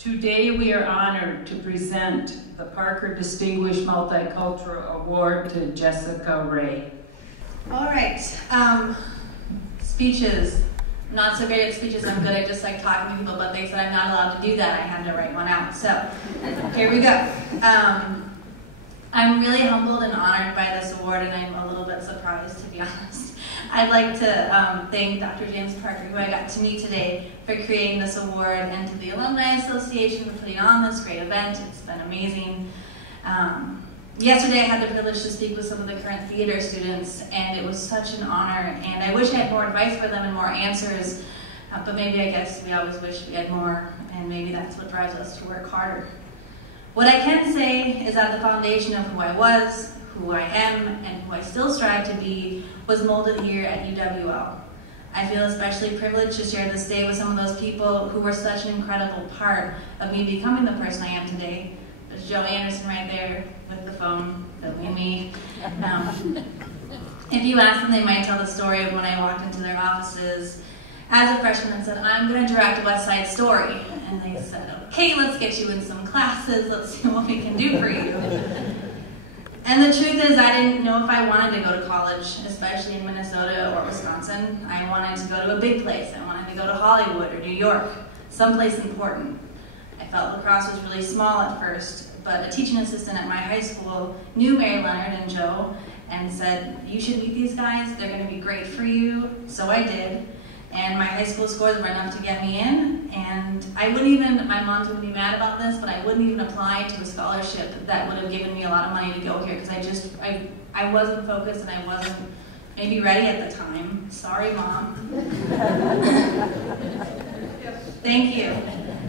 Today we are honored to present the Parker Distinguished Multicultural Award to Jessica Ray. All right, speeches. Not so great at speeches. I'm good at just like talking to people, but they said I'm not allowed to do that. I had to write one out. So here we go. I'm really humbled and honored by this award, and I'm a little bit surprised, to be honest. I'd like to thank Dr. James Parker, who I got to meet today, for creating this award, and to the Alumni Association for putting on this great event. It's been amazing. Yesterday I had the privilege to speak with some of the current theater students, and it was such an honor, and I wish I had more advice for them and more answers, but maybe I guess we always wish we had more, and maybe that's what drives us to work harder. What I can say is that the foundation of who I was, who I am, and who I still strive to be was molded here at UWL. I feel especially privileged to share this day with some of those people who were such an incredible part of me becoming the person I am today. There's Joe Anderson right there with the phone, filming me. If you ask them, they might tell the story of when I walked into their offices as a freshman and said, I'm going to direct a West Side Story. And they said, okay, let's get you in some classes, let's see what we can do for you. And the truth is, I didn't know if I wanted to go to college, especially in Minnesota or Wisconsin. I wanted to go to a big place. I wanted to go to Hollywood or New York, someplace important. I felt La Crosse was really small at first, but a teaching assistant at my high school knew Mary Leonard and Joe and said, you should meet these guys, they're going to be great for you. So I did. And my high school scores were enough to get me in, and I wouldn't even, my mom's going to be mad about this, but I wouldn't even apply to a scholarship that would have given me a lot of money to go here, because I wasn't focused and I wasn't maybe ready at the time. Sorry, Mom. Thank you.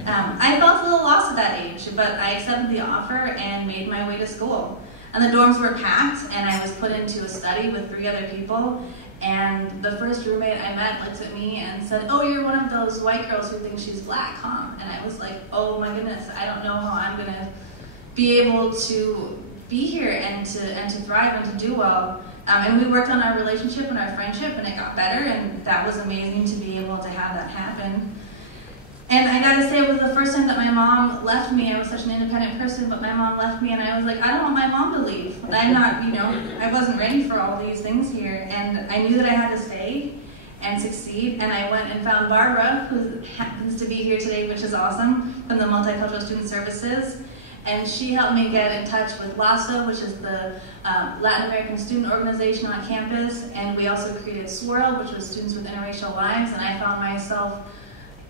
I felt a little lost at that age, but I accepted the offer and made my way to school. And the dorms were packed, and I was put into a study with 3 other people. And the first roommate I met looked at me and said, oh, you're one of those white girls who think she's black, huh? And I was like, oh my goodness, I don't know how I'm gonna be able to be here and to thrive and to do well. And we worked on our relationship and our friendship, and it got better, and that was amazing to be able to have that happen. And I gotta say, it was the first time that my mom left me. I was such an independent person, but my mom left me, and I was like, I don't want my mom to leave. I'm not, I wasn't ready for all these things here, and I knew that I had to stay and succeed, and I went and found Barbara, who happens to be here today, which is awesome, from the Multicultural Student Services, and she helped me get in touch with LASO, which is the Latin American Student Organization on campus, and we also created Swirl, which was Students with Interracial Lives, and I found myself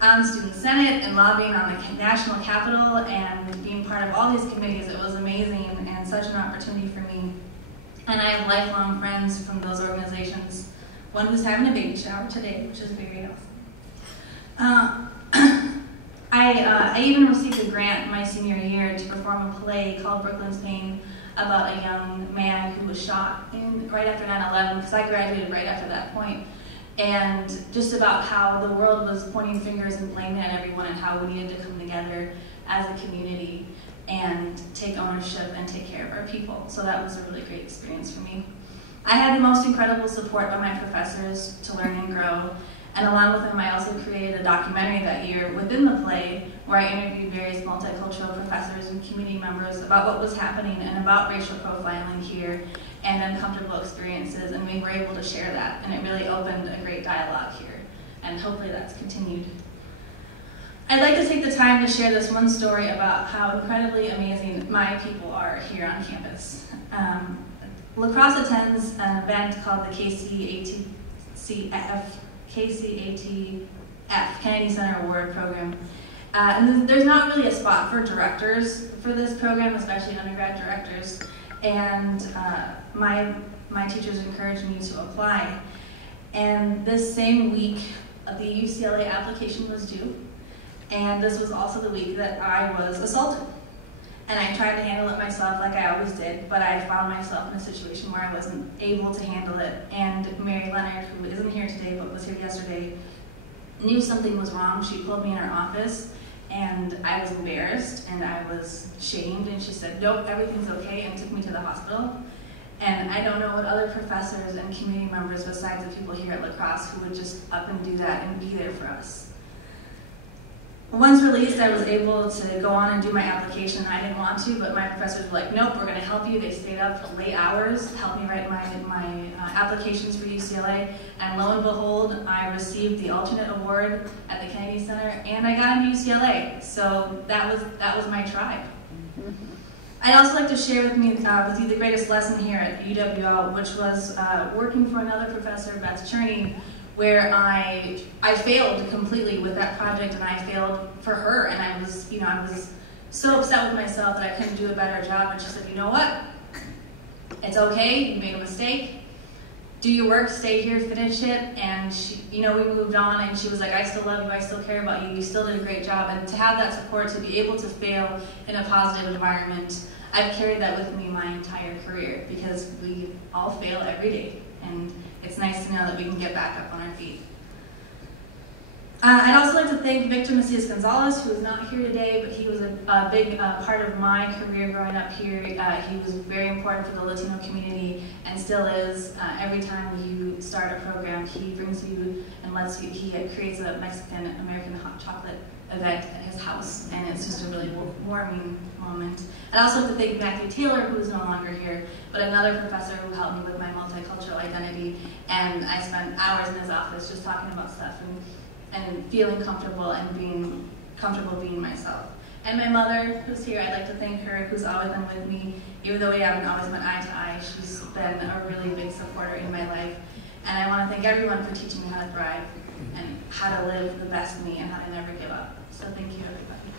on Student Senate and lobbying on the national capitol and being part of all these committees. It was amazing and such an opportunity for me. And I have lifelong friends from those organizations. One who's having a baby shower today, which is very awesome. I even received a grant my senior year to perform a play called Brooklyn's Pain about a young man who was shot right after 9/11, because I graduated right after that point. And just about how the world was pointing fingers and blaming at everyone, and how we needed to come together as a community and take ownership and take care of our people. So that was a really great experience for me. I had the most incredible support by my professors to learn and grow, and along with them I also created a documentary that year within the play where I interviewed various multicultural professors and community members about what was happening and about racial profiling here and uncomfortable experiences, and we were able to share that, and it really opened a great dialogue here, and hopefully that's continued. I'd like to take the time to share this one story about how incredibly amazing my people are here on campus. La Crosse attends an event called the KCATF, Kennedy Center Award Program. And there's not really a spot for directors for this program, especially undergrad directors. And my teachers encouraged me to apply. And this same week, the UCLA application was due. And this was also the week that I was assaulted. And I tried to handle it myself like I always did, but I found myself in a situation where I wasn't able to handle it. And Mary Leonard, who isn't here today but was here yesterday, knew something was wrong. She pulled me in her office, and I was embarrassed and I was shamed, and she said, nope, everything's okay, and took me to the hospital. And I don't know what other professors and community members besides the people here at La Crosse who would just up and do that and be there for us. Once released, I was able to go on and do my application. I didn't want to, but my professors were like, nope, we're going to help you. They stayed up for late hours, helped me write my applications for UCLA, and lo and behold, I received the alternate award at the Kennedy Center, and I got into UCLA. So that was my tribe. I'd also like to share with you the greatest lesson here at UWL, which was working for another professor, Beth Cherney, where I failed completely with that project, and I failed for her, and I was so upset with myself that I couldn't do a better job. And she said, you know what? It's okay. You made a mistake. Do your work. Stay here. Finish it. And she, we moved on, and she was like, I still love you. I still care about you. You still did a great job. And to have that support, to be able to fail in a positive environment, I've carried that with me my entire career, because we all fail every day, and it's nice to know that we can get back up on our feet. I'd also like to thank Victor Macias Gonzalez, who is not here today, but he was a big part of my career growing up here. He was very important for the Latino community, and still is. Every time you start a program, he brings you and he creates a Mexican-American hot chocolate event at his house, and it's just a really warming moment. I'd also like to thank Matthew Taylor, who is no longer here, but another professor who helped me with my multicultural identity, and I spent hours in his office just talking about stuff and feeling comfortable and being comfortable being myself. And my mother, who's here, I'd like to thank her, who's always been with me, even though we haven't always been eye to eye. She's been a really big supporter in my life, and I want to thank everyone for teaching me how to thrive and how to live the best me and how to never give up. So thank you, everybody.